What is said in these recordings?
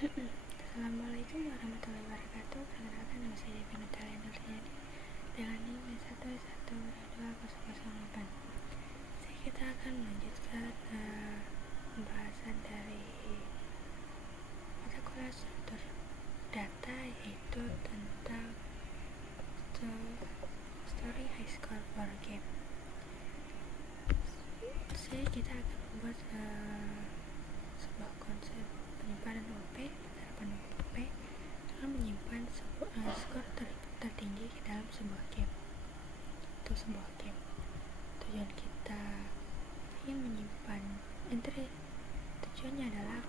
Assalamualaikum warahmatullahi wabarakatuh. Perkenalkan, nama saya Devi Natalia Nurjani dengan NIM 1122008. Kita akan melanjutkan pembahasan dari mata kuliah struktur data, yaitu tentang story high score for game. Jadi kita akan membuat sebuah konsep penyimpanan OP, penerapan OP dalam menyimpan skor tertinggi ke dalam sebuah game. Untuk sebuah game, tujuan kita ingin menyimpan entry, tujuannya adalah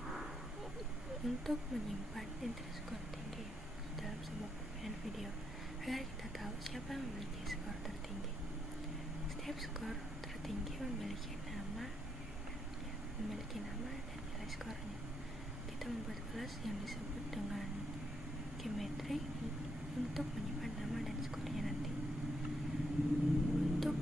untuk menyimpan entry skor tinggi dalam sebuah permainan video agar kita tahu siapa yang memiliki skor tertinggi. Setiap skor tertinggi memiliki nama dan nilai skornya. Kita membuat kelas yang disebut dengan geometri untuk menyimpan nama dan skornya nanti. Untuk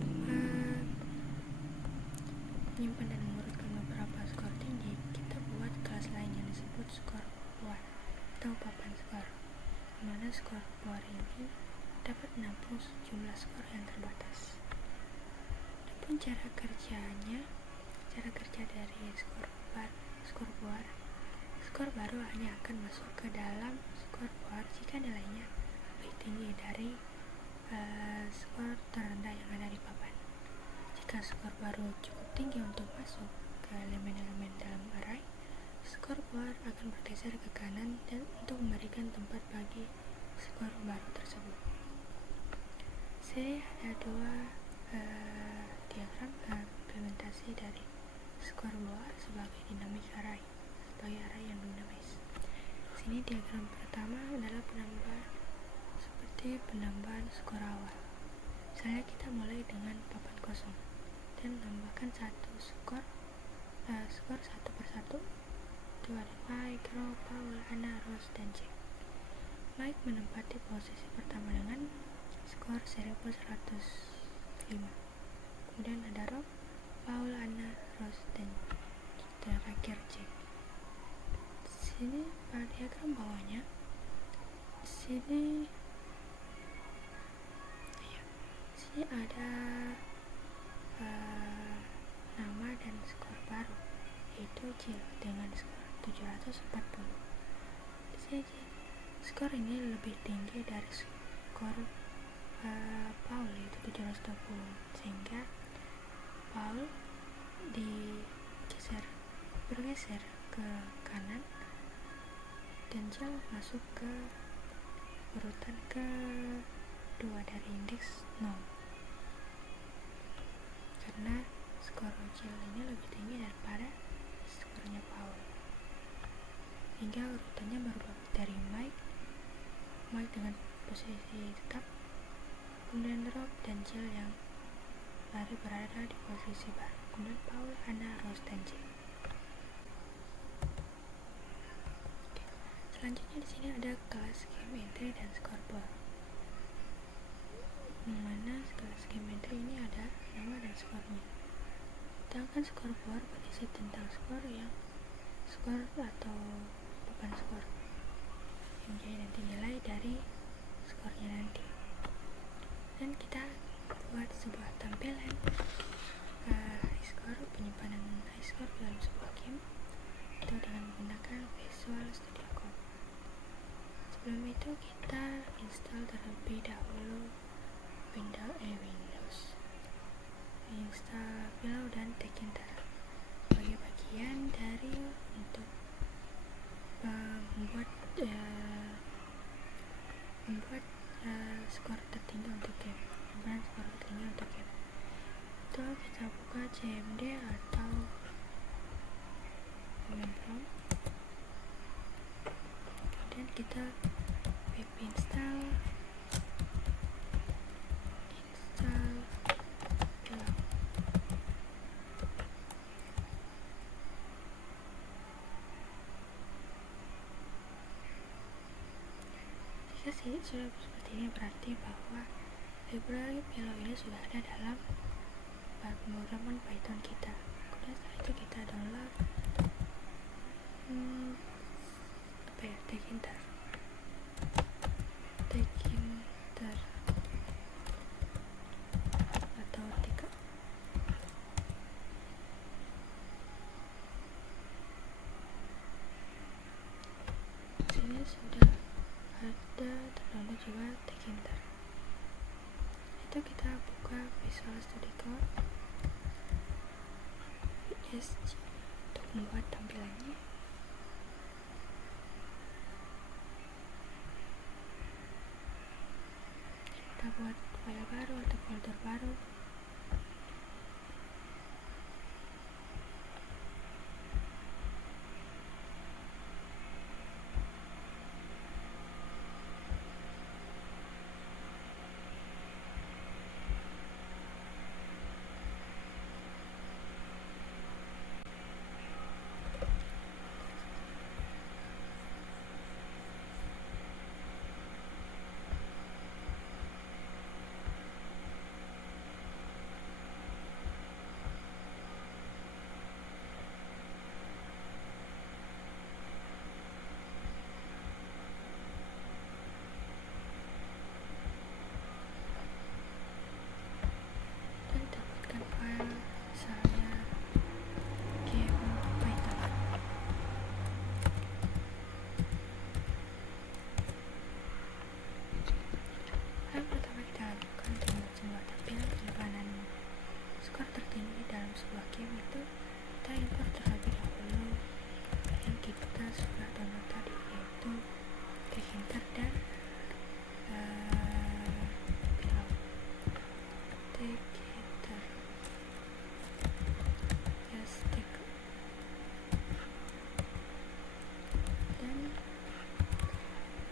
menyimpan dan mengurutkan beberapa skor tinggi, kita buat kelas lain yang disebut skor war atau papan skor, di mana skor war ini dapat menampung jumlah skor yang terbatas. Adapun cara kerja dari skor baru hanya akan masuk ke dalam skor war jika nilainya lebih tinggi dari skor terendah yang ada di papan. Jika skor baru cukup tinggi untuk masuk ke elemen-elemen dalam array, skor war akan bergeser ke kanan dan untuk memberikan tempat bagi skor baru tersebut. Saya ada dua diagram implementasi dari skor war sebagai dynamic array, sebagai array yang dinamis. Sini diagram pertama adalah penambahan skor awal. Misalnya kita mulai dengan papan kosong dan menambahkan satu skor 1 per 1. Itu ada Mike, Rob, Paul, Anna, Rose, dan Jack. Mike menempati posisi pertama dengan skor 1105. Kemudian ada Rob, Paul, Anna, Rose, dan terakhir Jack. Sini pada diagram bawahnya, sini ada nama dan skor baru, yaitu Jill dengan skor 740. Skor ini lebih tinggi dari skor Paul, yaitu 720, sehingga Paul bergeser ke kanan dan Jill masuk ke urutan kedua dari indeks 0, karena skor Jill ini lebih tinggi daripada skornya Paul, hingga urutannya berubah dari Mike dengan posisi tetap, kemudian Rob dan Jill yang baru berada di posisi baru, kemudian Paul, Anna, Rose, dan Jack. Selanjutnya di sini ada kelas game entry dan scoreboard, di mana kelas game entry ini ada nama dan skornya. Sedangkan scoreboard berisi tentang skor atau papan skor yang jadi nanti nilai dari skornya nanti. Dan kita buat sebuah tampilan high score, penyimpanan high score dalam sebuah game itu dengan menggunakan Visual Studio Code. Sebelum itu kita install terlebih dahulu Windows, install Pillow dan Tkinter sebagai bagian dari untuk membuat skor tertinggi untuk game. Itu kita buka cmd atau command prompt, kemudian kita pip install Pillow. Jika sudah seperti ini, berarti bahwa library Pillow ini sudah ada dalam pemrograman Python kita. Kemudian setelah itu kita download sudah ada terdownload juga Tkinter. Itu kita buka Visual Studio Code VSG untuk membuat tampilannya. Kita buat file baru atau folder baru. Sebuah game itu kita import terlebih dahulu yang kita sudah download tadi, yaitu Tkinter dan Pillow. Tkinter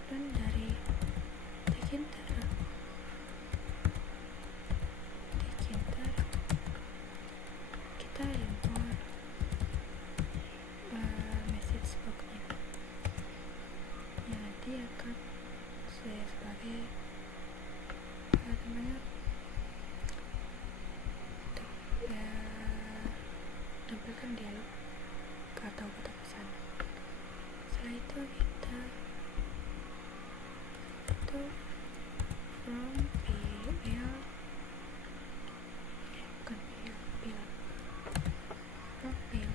dan dari Tkinter kita import message box-nya yang nanti akan saya sebagai namanya tampilkan dialog atau kata pesan. Setelah itu kita from PL bukan PL profil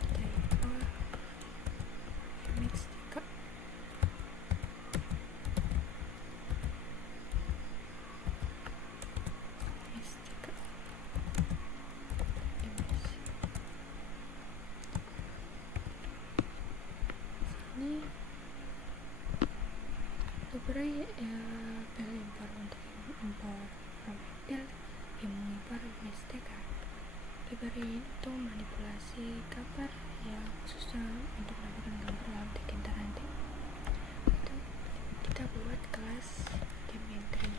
kita import image 3 ini library file import untuk import profil yang mengimport image 3. Library ini untuk manipulasi gambar yang khususnya untuk menambahkan gambar dalam Tkinter nanti. Itu kita buat kelas geometry.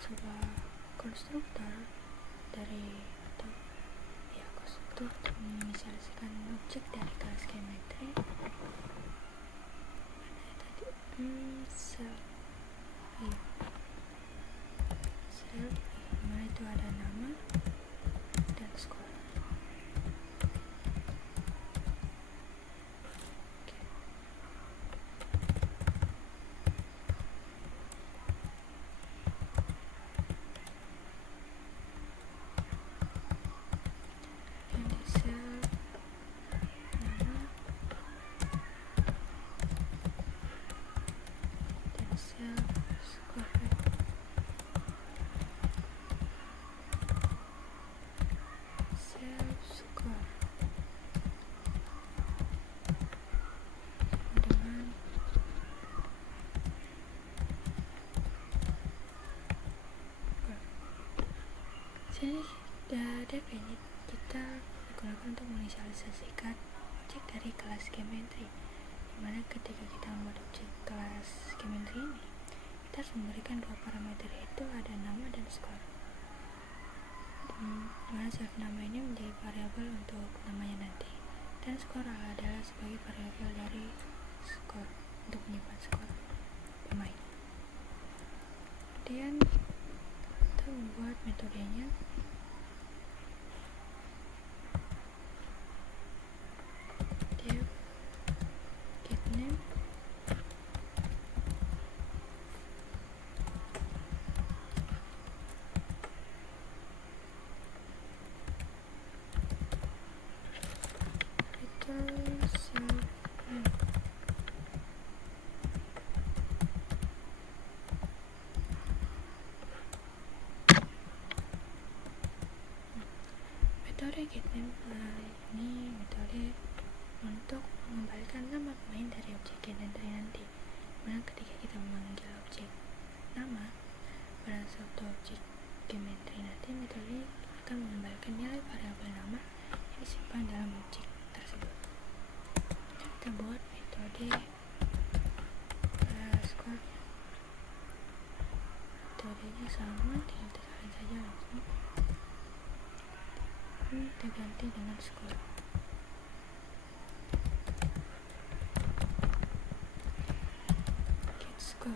Sebuah konstruktor dari konstruktor untuk menginisialisasikan objek dari kelas geometri. Self mana itu ada nama dan skor. Jadi kayaknya kita digunakan untuk menginisialisasikan objek dari kelas geometri, dimana ketika kita membuat objek kelas geometri ini kita harus memberikan dua parameter, yaitu ada nama dan skor. Dimana self nama ini menjadi variabel untuk namanya nanti, dan skor adalah sebagai variabel dari skor untuk menyimpan skor pemain. Kemudian kita membuat metodenya Metode getName ini metode untuk mengembalikan nama pemain dari objek getEntry nanti. Mana ketika kita memanggil objek nama pada suatu objek getEntry nanti, metode ini akan mengembalikan nilai variabel nama yang disimpan dalam objek tersebut. Kita buat metode score. Metodenya sama, tinggal tekan saja langsung. Ini kita ganti dengan score. Get score.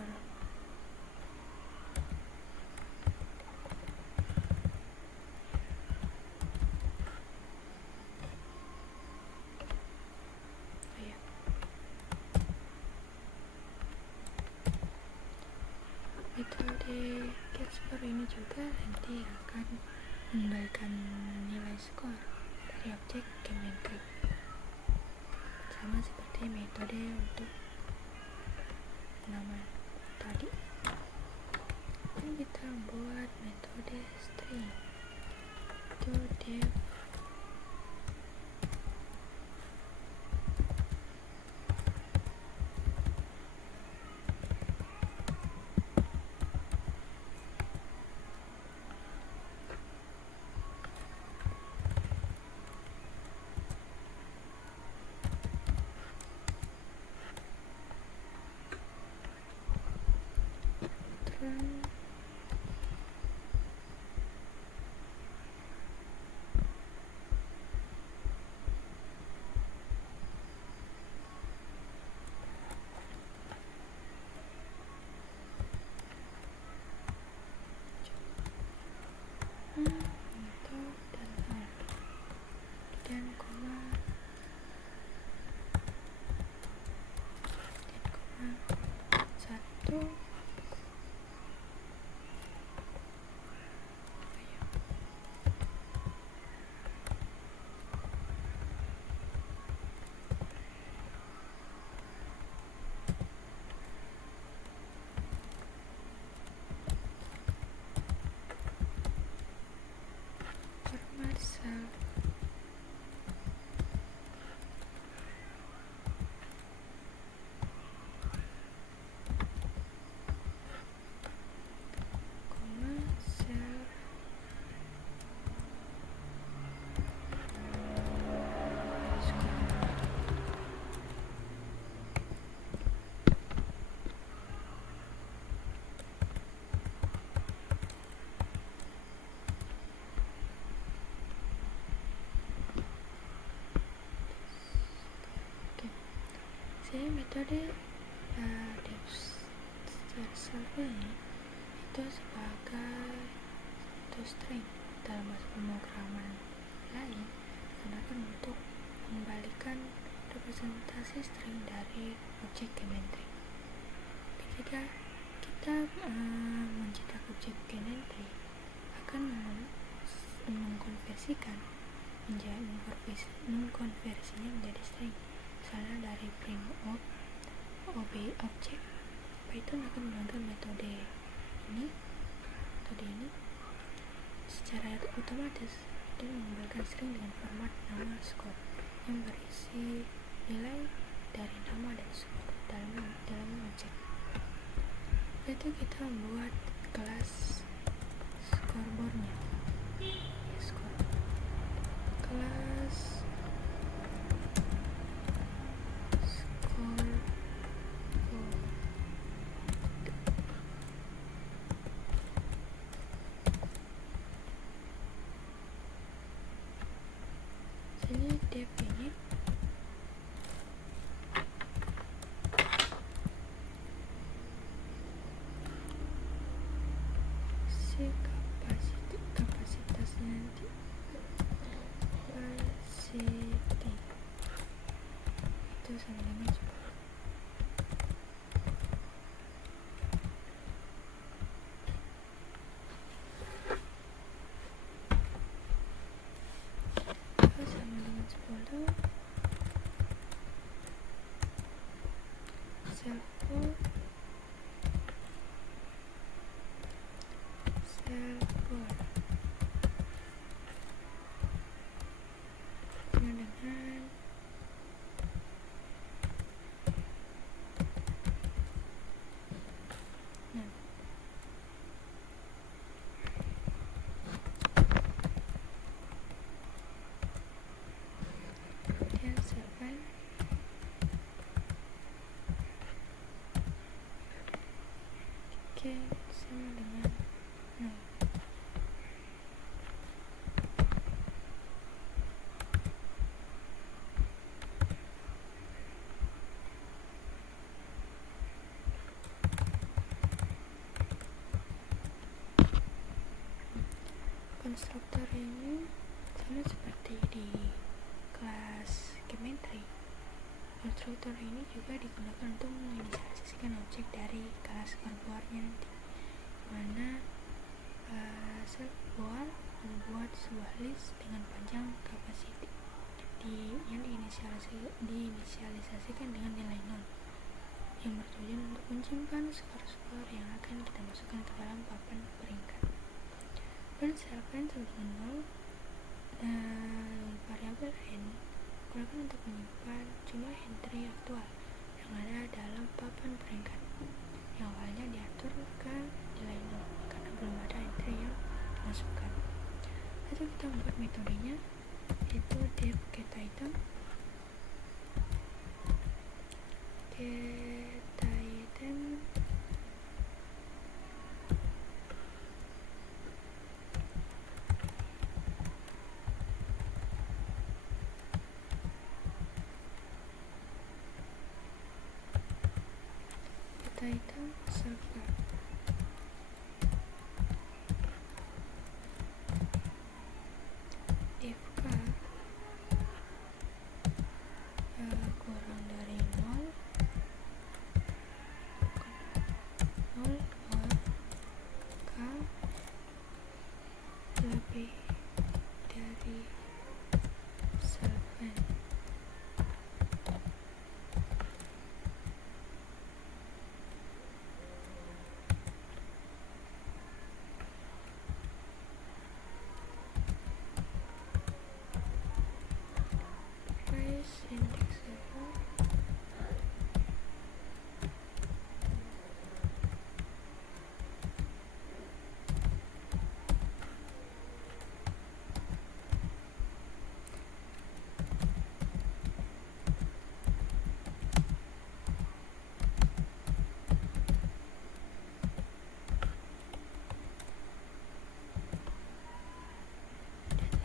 Metode get score ini juga nanti akan mengembalikan nilai skor dari objek getEntry, sama seperti metode untuk nama tadi. Ini kita buat metode string to def itu dan koma satu. Sel koma sel metode server ini itu sebagai satu string dalam bahasa pemrograman lain digunakan untuk mengembalikan representasi string dari objek getEntry. Ketika kita mencetak objek getEntry akan mengkonversinya menjadi string. Misalnya dari print object, Python akan menggunakan metode ini secara otomatis dan mengembalikan string dengan format nama score yang berisi nilai dari nama dan skor dalam objek. Itu kita membuat kelas scoreboardnya. Kelas sini def ini si kapasitasnya nanti capacity itu sama dengan 10. Sama dengan 10 konstruktor ini sama seperti di kelas geometri. Konstruktor ini juga digunakan untuk menginisialisasikan objek dari kelas core boardnya nanti, mana sel board membuat sebuah list dengan panjang capacity yang diinisialisasikan dengan nilai 0, yang bertujuan untuk menyimpan skor-skor yang akan kita masukkan ke dalam papan peringkat. Dan sel sama dengan 0 dan variabel n digunakan untuk menyimpan jumlah entry aktual yang ada dalam papan peringkat, yang awalnya diatur ke nilai 0 karena belum ada entry yang dimasukkan. Lalu kita membuat metodenya, yaitu def get item item server if kurang dari 0 or k lebih dari self-n. Index server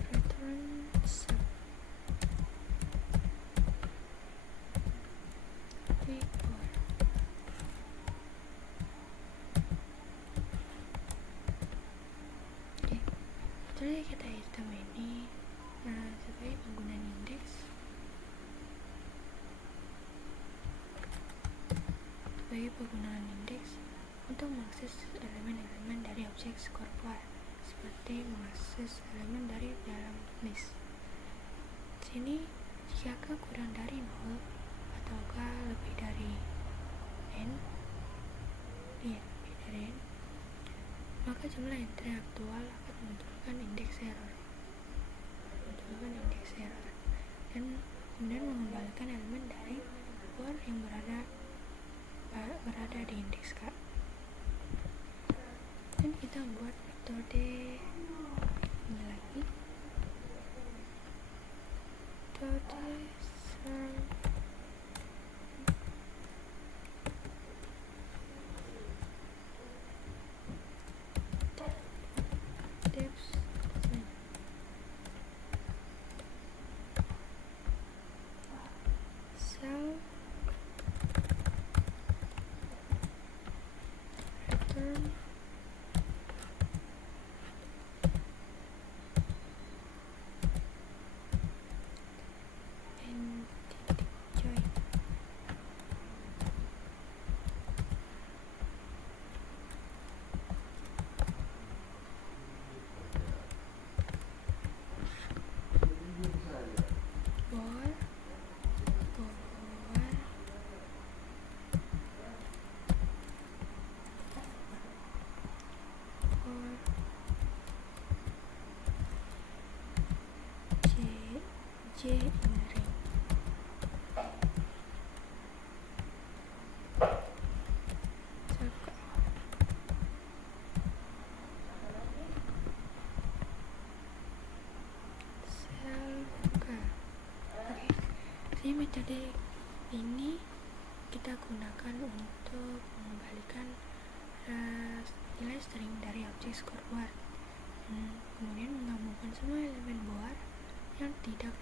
return sub record. Jadi kita hitam ini sebagai penggunaan indeks untuk mengakses elemen-elemen dari objek score bar, seperti mengakses elemen dari dalam list. Sini, jika kurang dari 0 ataukah lebih dari n, maka jumlah entry aktual akan memunculkan indeks error, dan kemudian mengembalikan elemen dari bar yang berada di indeks K. Dan kita membuat metode ini lagi, metode return entity join. J in ring. Jadi metode ini kita gunakan untuk mengembalikan nilai string dari objek score bar, kemudian menggabungkan semua elemen bar yang tidak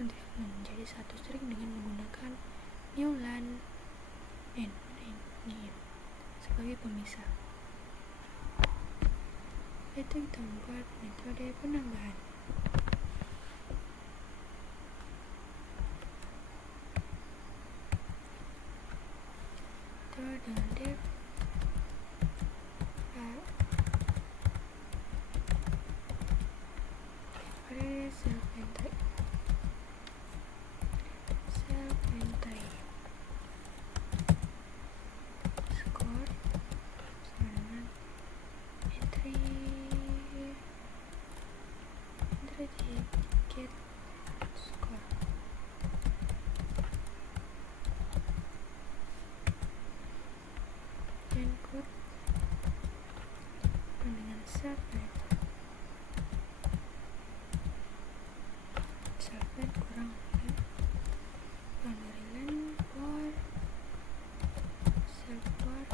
menjadi satu string dengan menggunakan newlan n sebagai pemisah. Itu kita membuat metode penambahan. Terus dengan div ada self entry score sama dengan entry di get score. Input dengan self kurang dari len bar self bar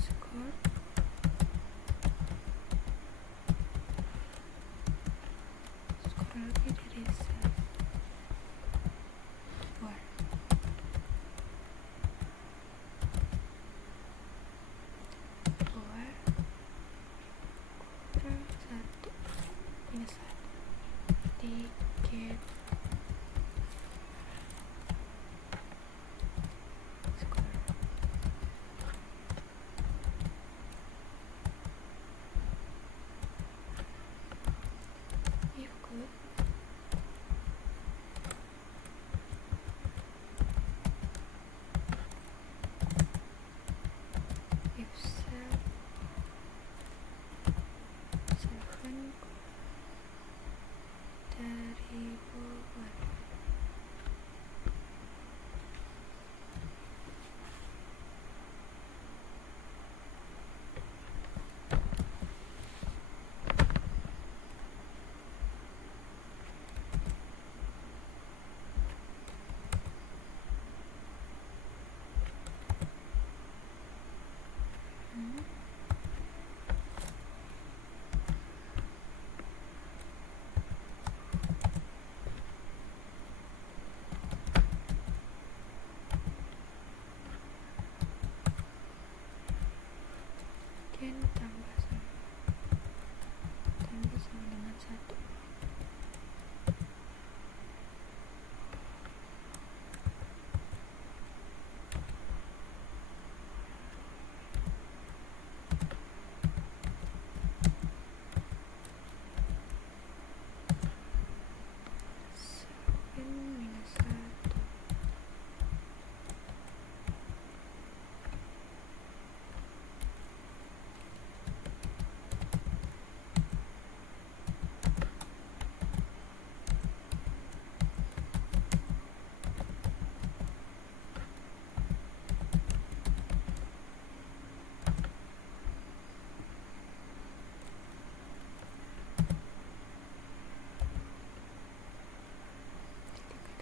score lebih dari self bar. Kurang 1 minus 1 di get score. If good, if self 7 dari bawah. Gen tambah sama dengan 1. Minus 1.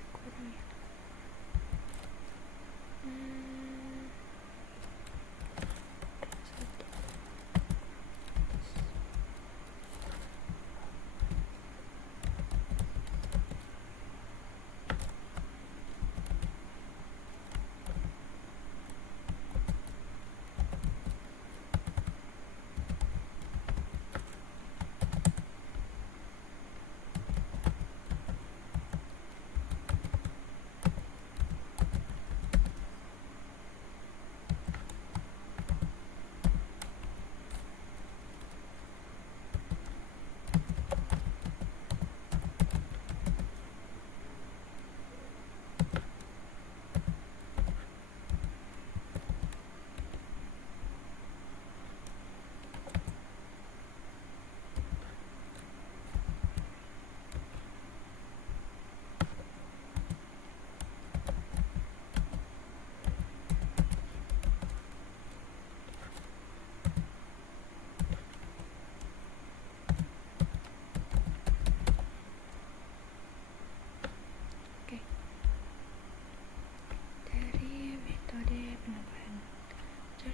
Kurang ya.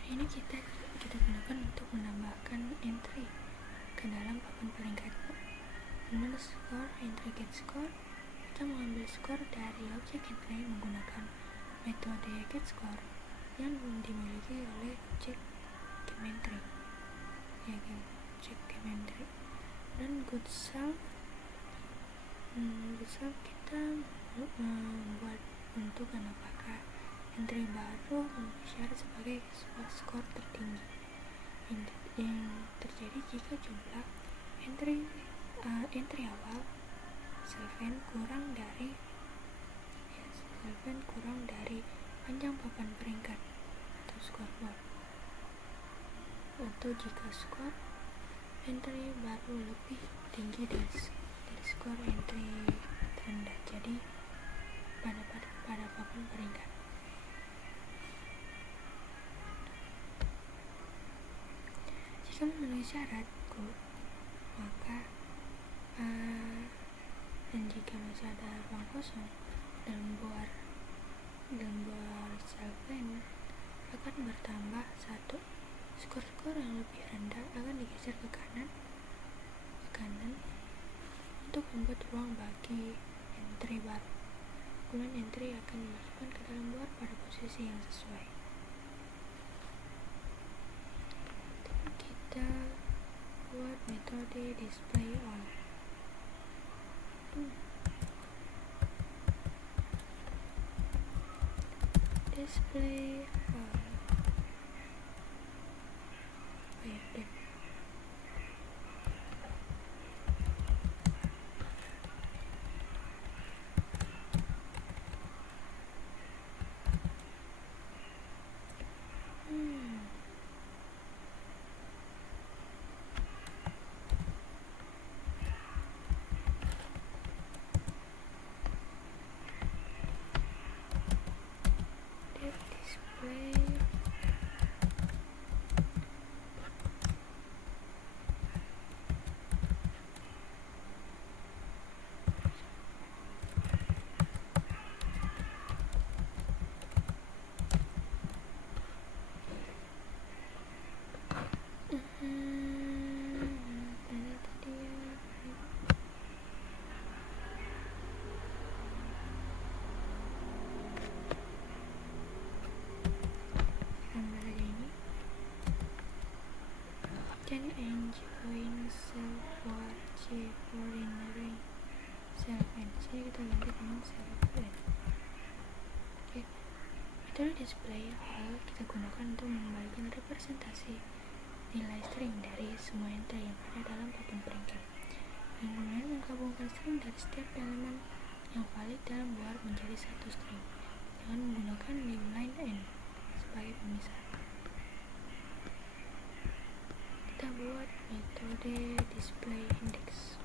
Ini kita gunakan untuk menambahkan entry ke dalam papan peringkatnya. Dengan score entry get score, kita mengambil skor dari objek entry menggunakan metode get score. yang dimiliki oleh objek geometri, ya kan, objek geometri. Dan good self kita membuat bentukan apakah entry baru memenuhi syarat sebagai sebuah skor tertinggi yang terjadi jika jumlah entry awal solvent kurang dari panjang papan peringkat atau scoreboard, atau jika skor entry baru lebih tinggi dari skor entry terendah jadi pada papan peringkat. Jika memenuhi syarat good, maka dan jika masih ada ruang kosong dalam buar solvent akan bertambah 1. Skor-skor yang lebih rendah akan digeser ke kanan untuk membuat ruang bagi entry baru. Kemudian entry akan dimasukkan ke dalam buar pada posisi yang sesuai. Kita buat metode display all. Display all. Can enjoying self-watch ordinary self-end. Jadi kita ganti dengan self-end. Oke. Metode display all kita gunakan untuk mengembalikan representasi nilai string dari semua entry yang ada dalam papan peringkat. Kemudian menggabungkan string dari setiap elemen yang valid dalam buar menjadi satu string dengan menggunakan new line n sebagai pemisah. Kita buat metode display index.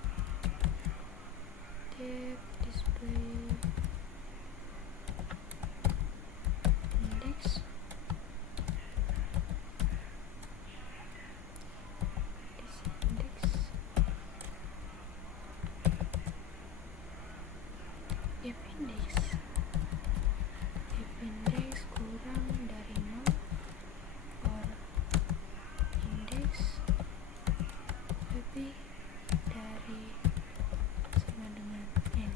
Def display index if index kurang dari 0 or index lebih dari sama dengan n.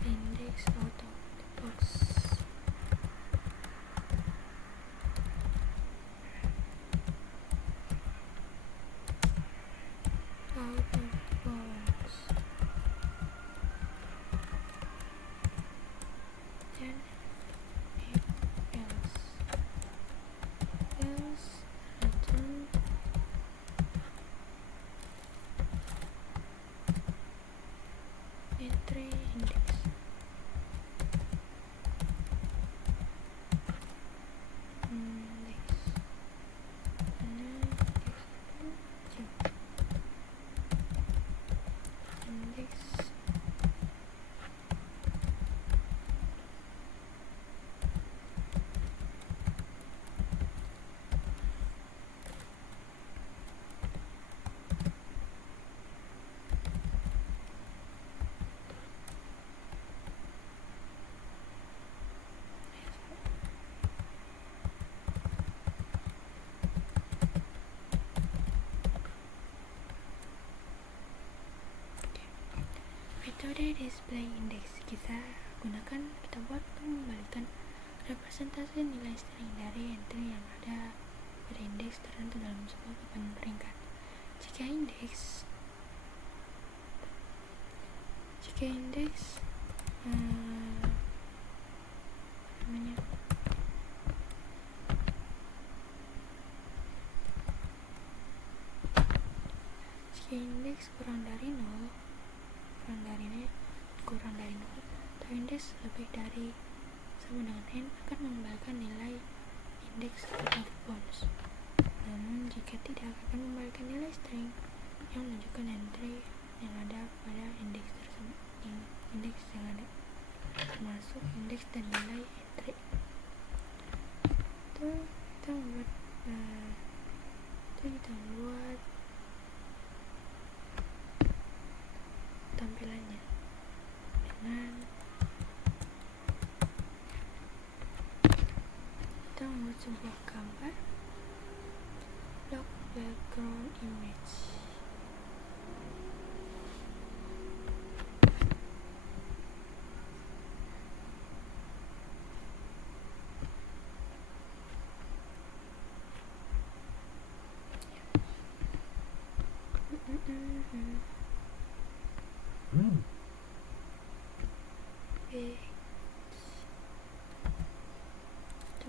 Index out of the box. Then if else return entry index. Dari display indeks kita buat untuk mengembalikan representasi nilai string dari entry yang ada pada indeks tertentu dalam sebuah papan peringkat. Jika indeks kurang dari 0 atau indeks lebih dari sama dengan n akan mengembalikan nilai indeks atau bonus. Namun jika tidak, akan mengembalikan nilai string yang menunjukkan entry yang ada pada indeks tersebut, indeks yang ada, termasuk indeks dan nilai entry. Itu kita membuat tampilannya dengan kita membuat sebuah gambar block background image.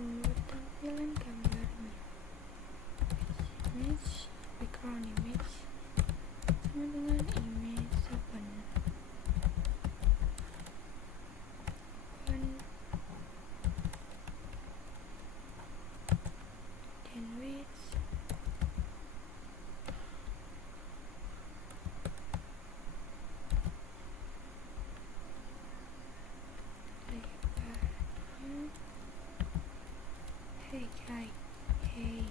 Membuat tampilan gambarnya image background image sama dengan image open then width lebarnya hey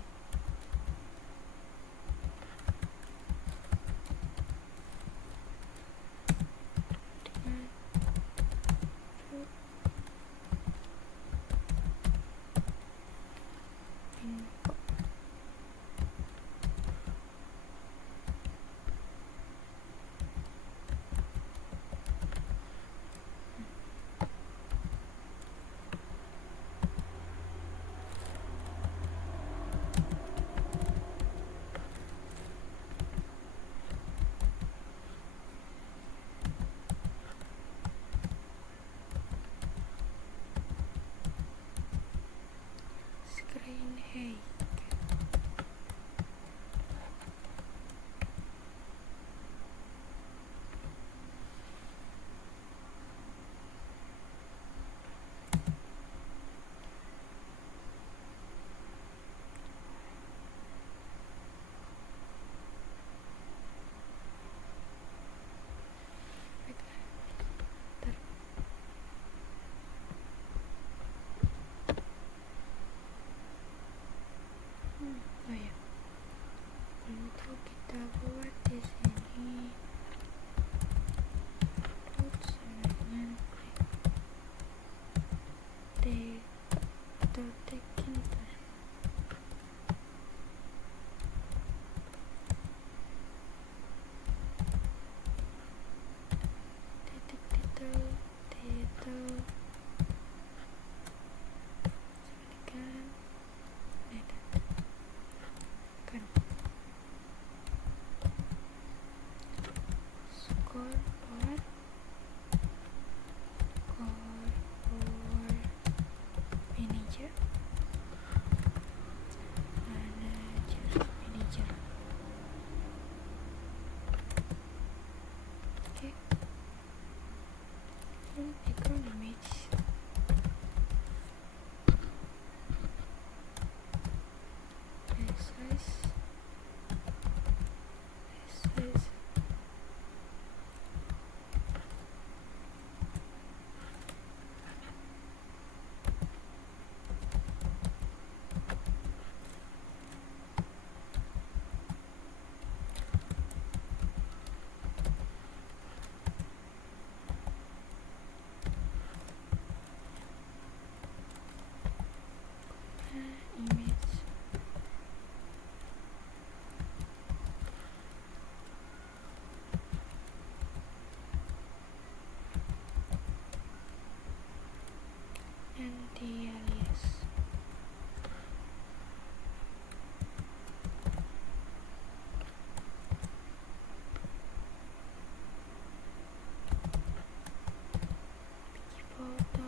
dengan info. anti-alias. Biji foto.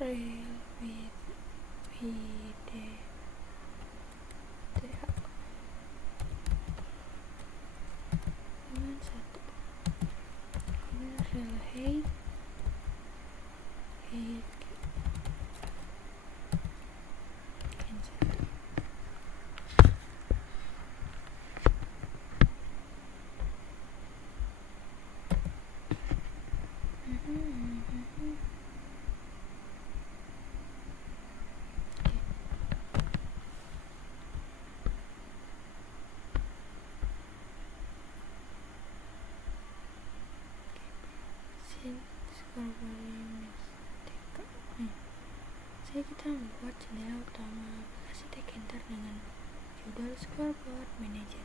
Rel with video dengan satu kemudian rel height cancel. Jadi kita membuat jendela utama aplikasi Tkinter dengan judul Scoreboard Manager.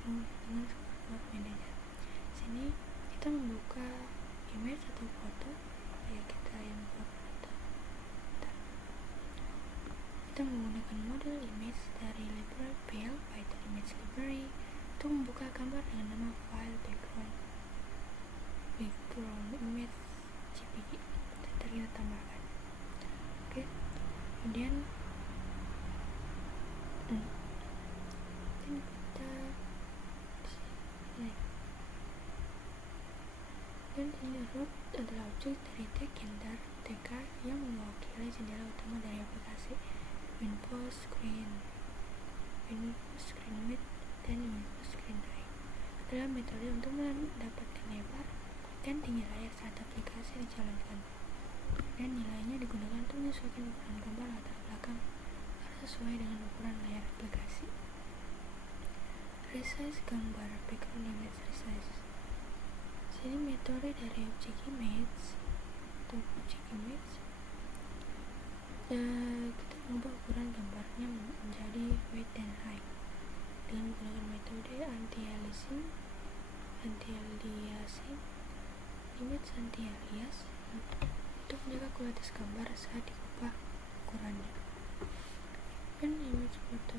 Dengan Scoreboard Manager. Sini kita membuka image atau foto, ya kita yang foto. Kita menggunakan model image dari library Pale Python Image Library untuk membuka gambar dengan nama file background image JPG. Kita tambahkan. Oke. Kemudian kita dan ini root adalah objek dari Tkinter TK yang mewakili jendela utama dari aplikasi info screen width dan info screen height adalah metode untuk mendapatkan lebar dan tinggi layar saat aplikasi dijalankan, dan nilainya digunakan untuk menyesuaikan ukuran gambar latar belakang sesuai dengan ukuran layar aplikasi. Resize gambar background image resize. Sini metode dari objek image. Untuk objek image kita mengubah ukuran gambarnya menjadi width dan height dengan menggunakan metode anti-aliasing image anti-alias untuk menjaga kualitas gambar saat diubah ukurannya. Dan image foto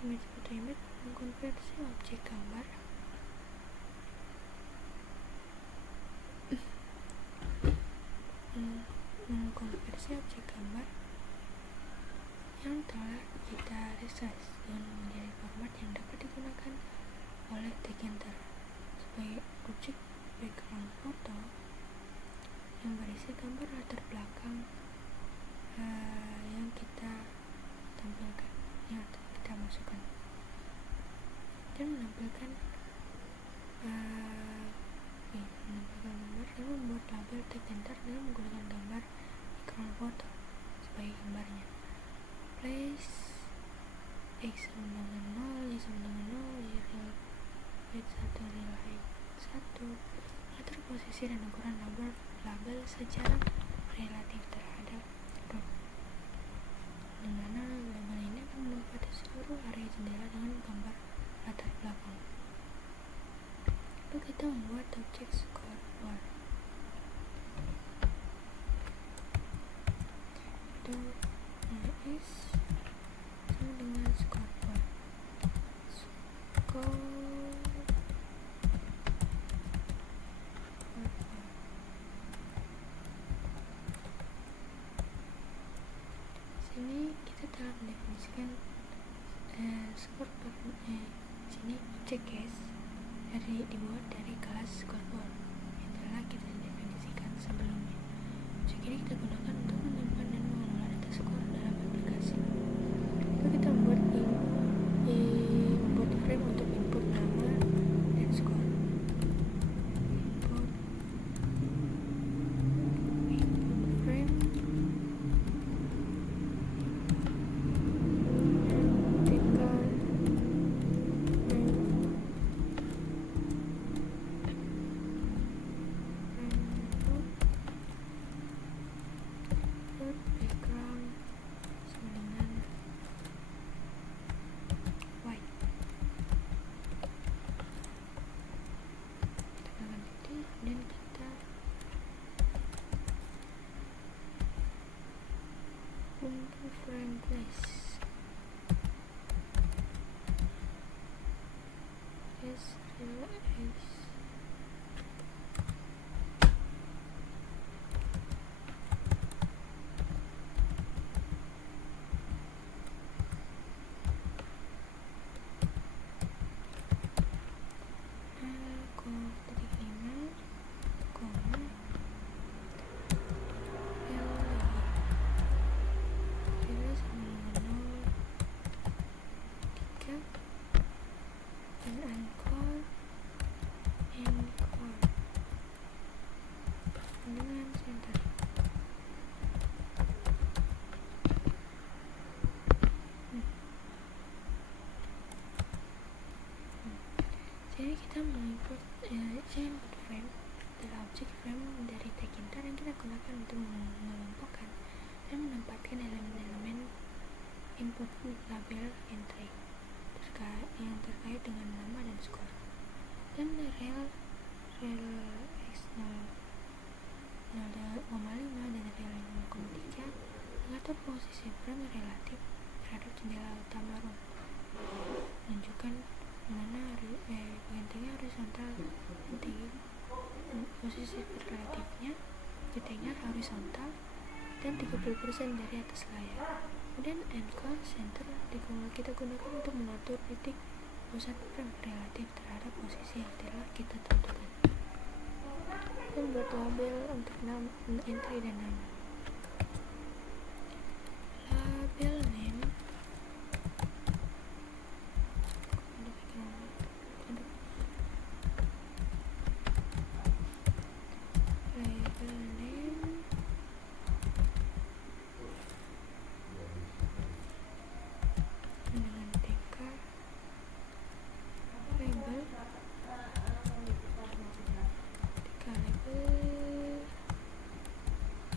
image mengkonversi objek gambar yang telah kita resize dengan menjadi format yang dapat digunakan oleh Tkinter sebagai objek background foto yang berisi gambar latar belakang yang kita tampilkan, yang kita masukkan, dan menampilkan gambar dan membuat label teks enter dengan menggunakan gambar background foto sebagai gambarnya. Place x sama dengan 0, y sama dengan 0, y real height 1, real height 1. Atur posisi dan ukuran label secara relatif terhadap roof, dimana label ini akan menempati seluruh area jendela dengan gambar latar belakang. Lalu kita membuat objek scoreboard. Itu s sama dengan scoreboard. Sini kita telah mendefinisikan scoreboard. Sini objek case dibuat dari kelas scoreboard yang telah kita definisikan sebelumnya. Objek ini kita gunakan untuk menyimpan dan mengelola data skor dalam aplikasi. Lalu kita membuat frame untuk input nama dan skor. Input frame background sama dengan white. Kita gunakan titik dan kita untuk frame place real x dengan center. Jadi kita mengimport frame adalah objek frame dari tag enter yang kita gunakan untuk mengelompokkan dan menempatkan elemen-elemen input label entry yang terkait dengan nama dan skor. Dan real x 0,5 dan real 0,3 mengatur posisi frame relatif terhadap jendela utama room, menunjukkan mana bagian tengah horizontal dan posisi relatifnya titiknya horizontal dan 30% dari atas layar. Kemudian anchor center kita gunakan untuk mengatur titik pusat frame relatif terhadap posisi yang telah kita tentukan. Dan buat label untuk entry dan nama. Label name dengan tk label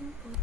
input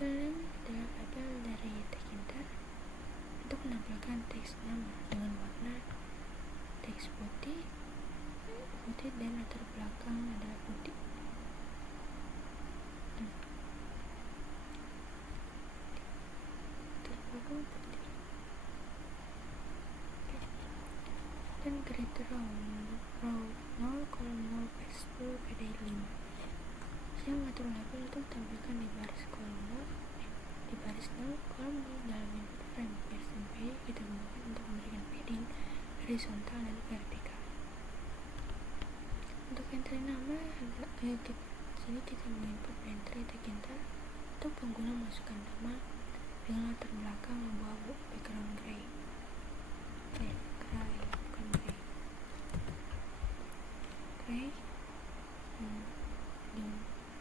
Label name adalah label dari Tkinter untuk menampilkan teks nama dengan warna teks putih dan latar belakang adalah putih. Dan grid row 0, kolom 0, page 10, PDI 5. Saya mengatur label untuk tampilkan di baris kolom 0, di baris 0, kolom 0 dalam input frame. SMP kita gunakan untuk memberikan padding horizontal dan vertikal. Untuk entry nama, sini kita menginput entry Tkinter untuk pengguna masukkan nama dengan latar belakang abu-abu, background gray.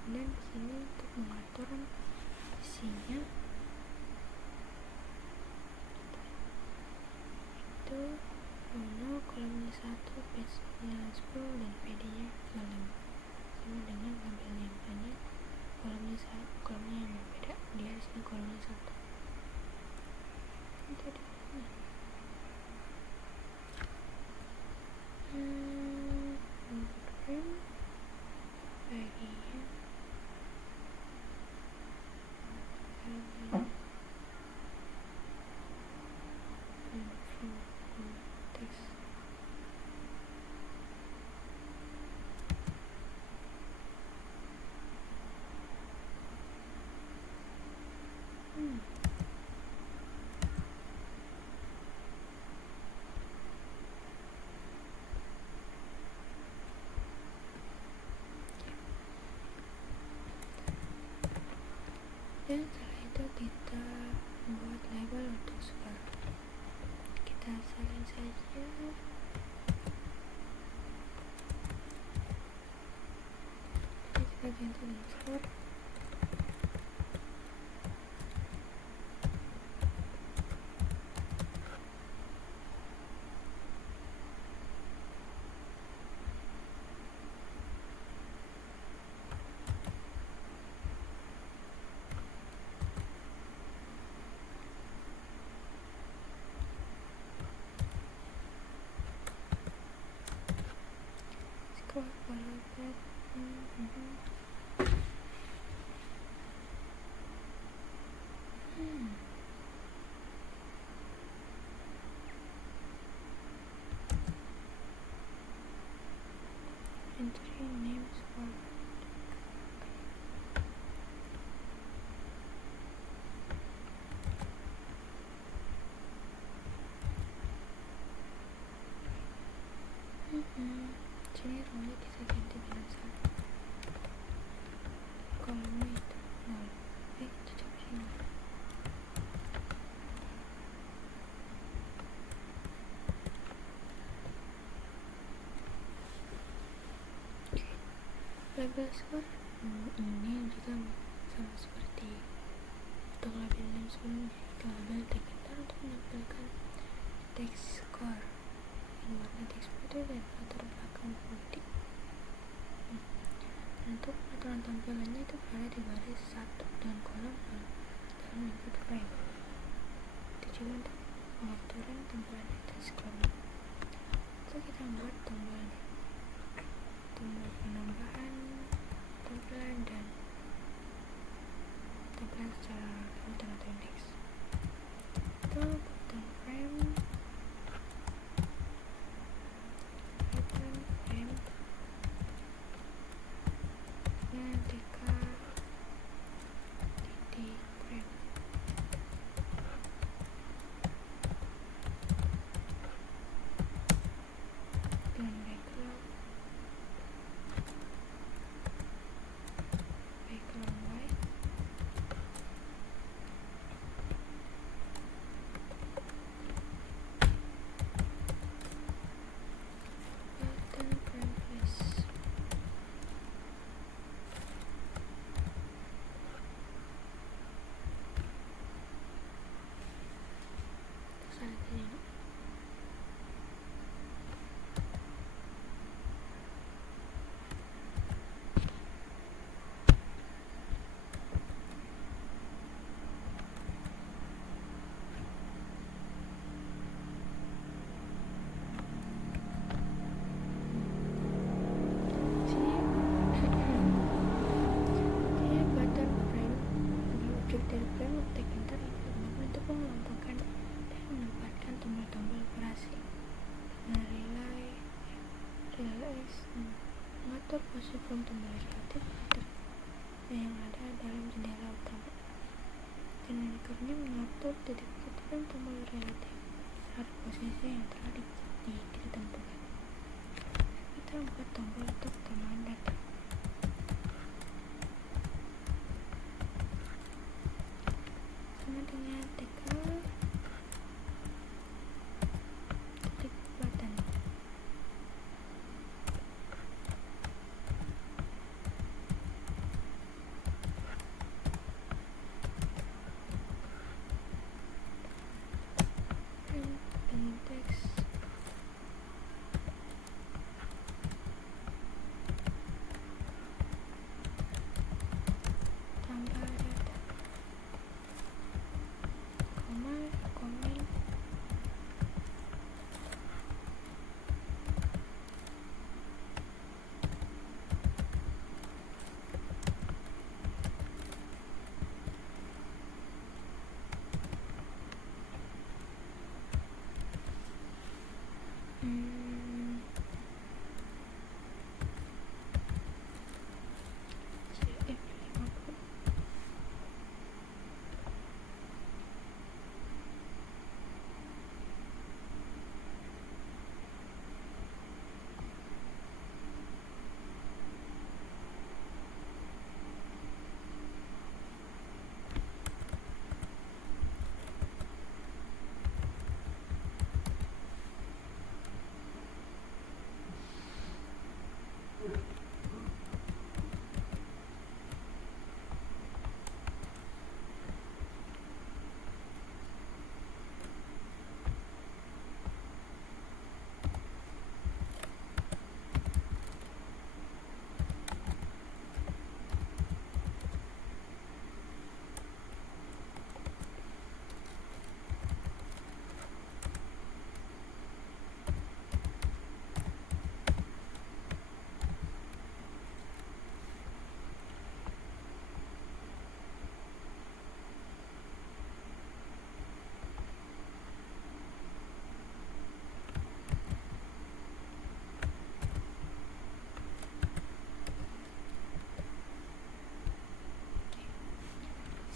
Dan sini untuk mengatur isinya itu kolomnya 1, page-nya 10 dan PD-nya 5 sama dengan label name-nya kolomnya yang berbeda. Dia di sini kolomnya 1. Itu di sini. Frame bagian teks. Dan setelah itu kita membuat label untuk square. Kita salin saja. Jadi kita ganti dengan square. Entry names for sini rownya kita ganti dengan 1, kolomnya itu 0. Tutup sini. Label square ini juga sama seperti untuk label name sebelumnya. Label Tkinter untuk menampilkan teks score yang warna teks putih dan latar belakang putih. Untuk pengaturan tampilannya itu berada di baris 1 dan kolom 0 dalam input frame. Itu juga untuk pengaturan tampilan teks score. So kita membuat tombolnya, tombol penambahan tampilan dan tampilan secara rutin atau indeks. Itu button frame, detail frame text enter ini digunakan untuk mengelompokkan dan menempatkan tombol-tombol operasi dengan relays mengatur posisi frame tombol relatif yang ada dalam jendela utama, dan editornya mengatur titik-titik frame tombol relatif terhadap posisi yang telah ditentukan. Kita membuat tombol untuk tambahan data. Sama dengan tk titik button. Dengan teks tambah data, komen CF50.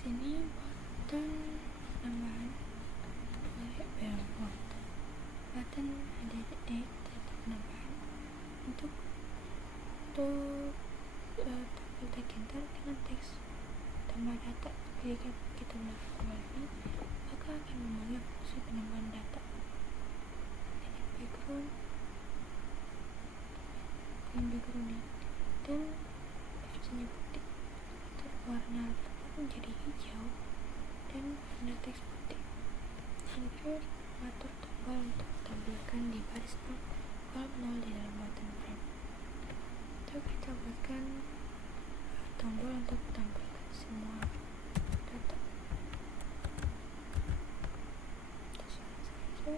Sini button tambahan button ada data penambahan untuk tombol text enter dengan teks tambah data. Jika kita melakukan ini, maka akan memanggil fungsi penambahan data. Ini background ini dan font-nya putih, warna menjadi hijau dan warna teks putih. Enter mengatur tombol untuk tampilkan di baris 0 kolom 0 di dalam button frame. Lalu kita buatkan tombol untuk tampilkan semua data. Terserah saja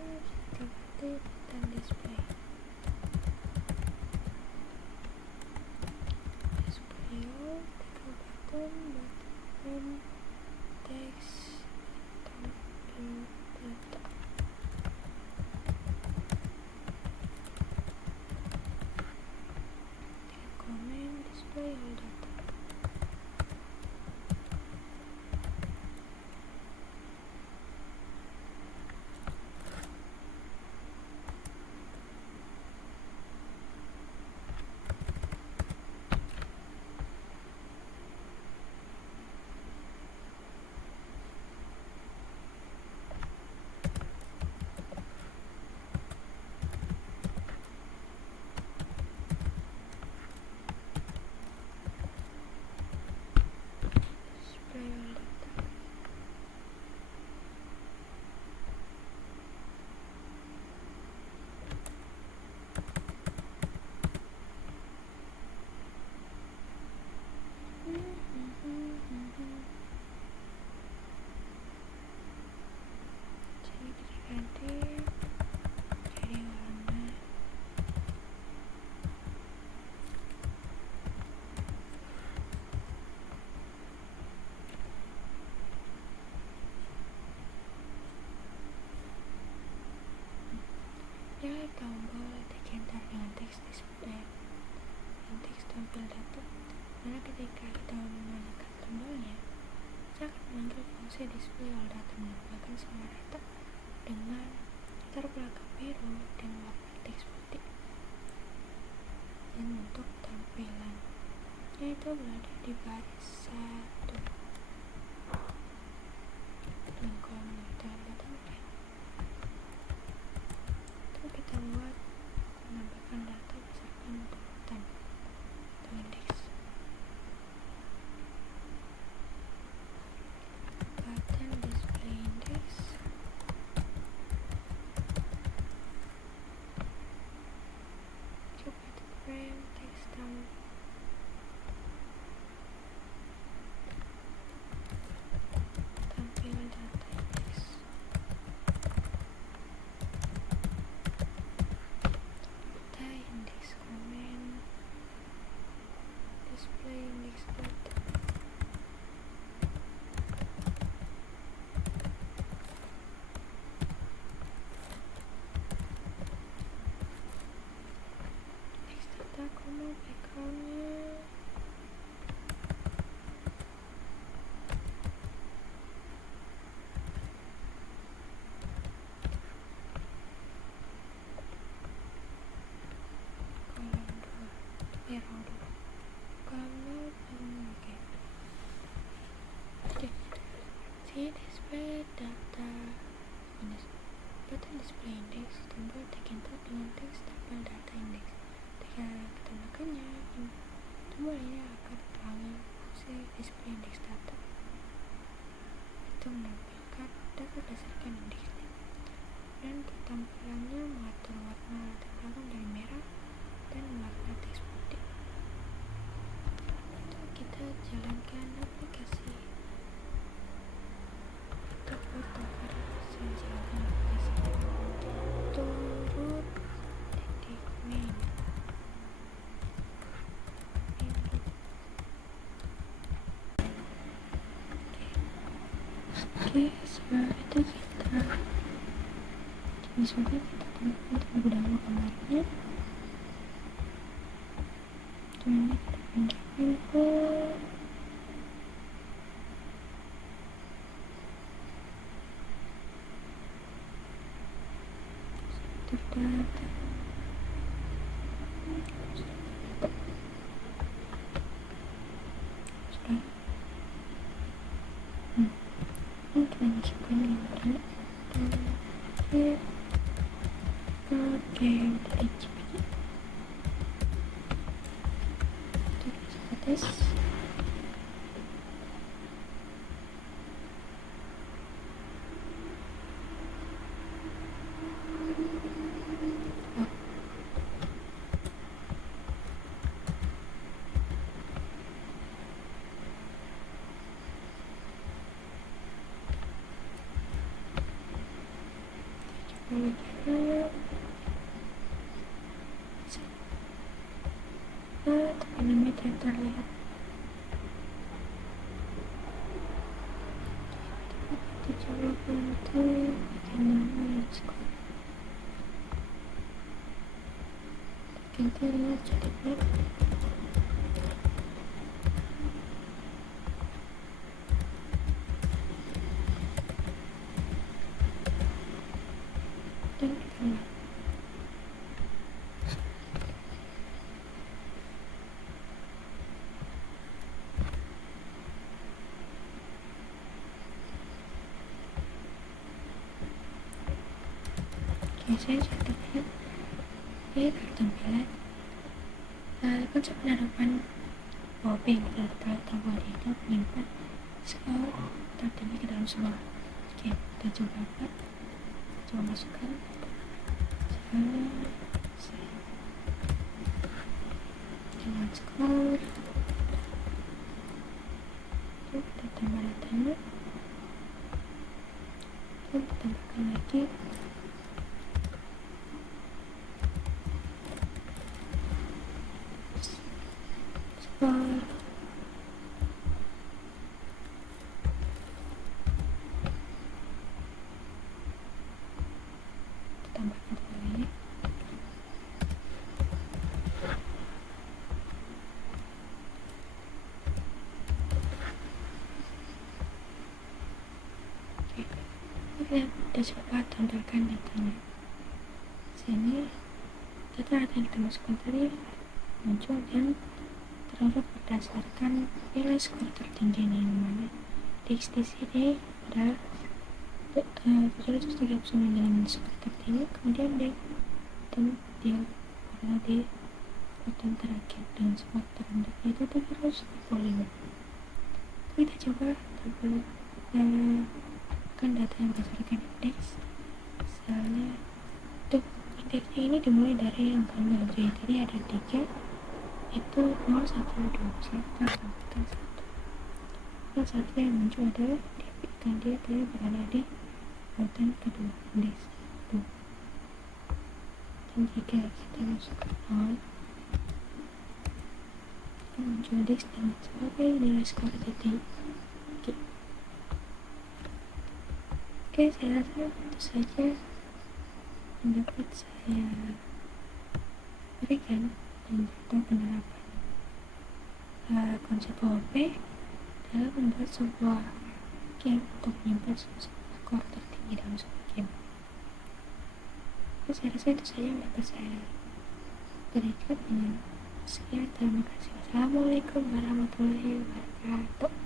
seperti dan display. Button teks tampil data. Komen display all data. tampil data, karena ketika kita menekan tombolnya, kita akan memanggil fungsi display all data menampilkan semua data dengan latar belakang biru dan warna teks putih. Dan untuk tampilan itu berada di baris 1 dan kolom data template. Itu kita buat menambahkan data berdasarkan urutan atau indeks. Button display index, coba frame text tampil data index, data index comment, display index button. Next data comma backgroundnya kolom 2 row 2 kolom 0 oke. Si display data button display index tombol tag input dengan teks tampil data index. Ketika kita menekannya, tombol ini akan memanggil fungsi display index data, itu menampilkan data berdasarkan indeksnya, dan tampilannya mengatur warna latar belakang dari merah dan warna teks putih. Kita jalankan aplikasi untuk foto saya jalankan aplikasi turut titik main loop. Oke, sebelum itu kita tambahkan terlebih dahulu gambarnya. Kemudian kita pindahkan ke data. Sudah. Kita masukkan link game dari GPT. Kita coba tes. Tekanan meter terlihat. Kita coba bantu bagaimana skor. Kita lihat jadinya. Dan kita lihat. Saya contohnya ini tampilan konsep penerapan bobbing atau tombol itu menyimpan skor tertinggi ke dalam sebuah. Oke, kita coba masukkan dengan skor. Kita tambah datanya, kita tambahkan lagi skor. Tambahkan lagi. kita coba tampilkan datanya. Sini data yang kita masukkan tadi muncul dan terurut berdasarkan nilai skor tertinggi yang mana DX di sini adalah 739 dengan skor tertinggi, kemudian D dan dia berada di urutan terakhir dengan skor terendah yaitu 345. Kita coba tampilkan data yang berdasarkan indeks. Misalnya untuk indeksnya ini dimulai dari angka 0, jadi tadi ada 3 itu 0, 1, 2. Kita tampilkan 1. Saat yang muncul adalah dia berada di urutan kedua, indeks 1. Dan jika kita masuk ke 0, muncul indeks dan sebagai nilai skor tertinggi. Oke, saya rasa itu saja yang dapat saya berikan tentang penerapan konsep OOP dalam membuat sebuah game untuk menyimpan skor tertinggi dalam sebuah game. Saya rasa itu saja yang dapat saya berikan. Sekian, terima kasih. Wassalamualaikum warahmatullahi wabarakatuh.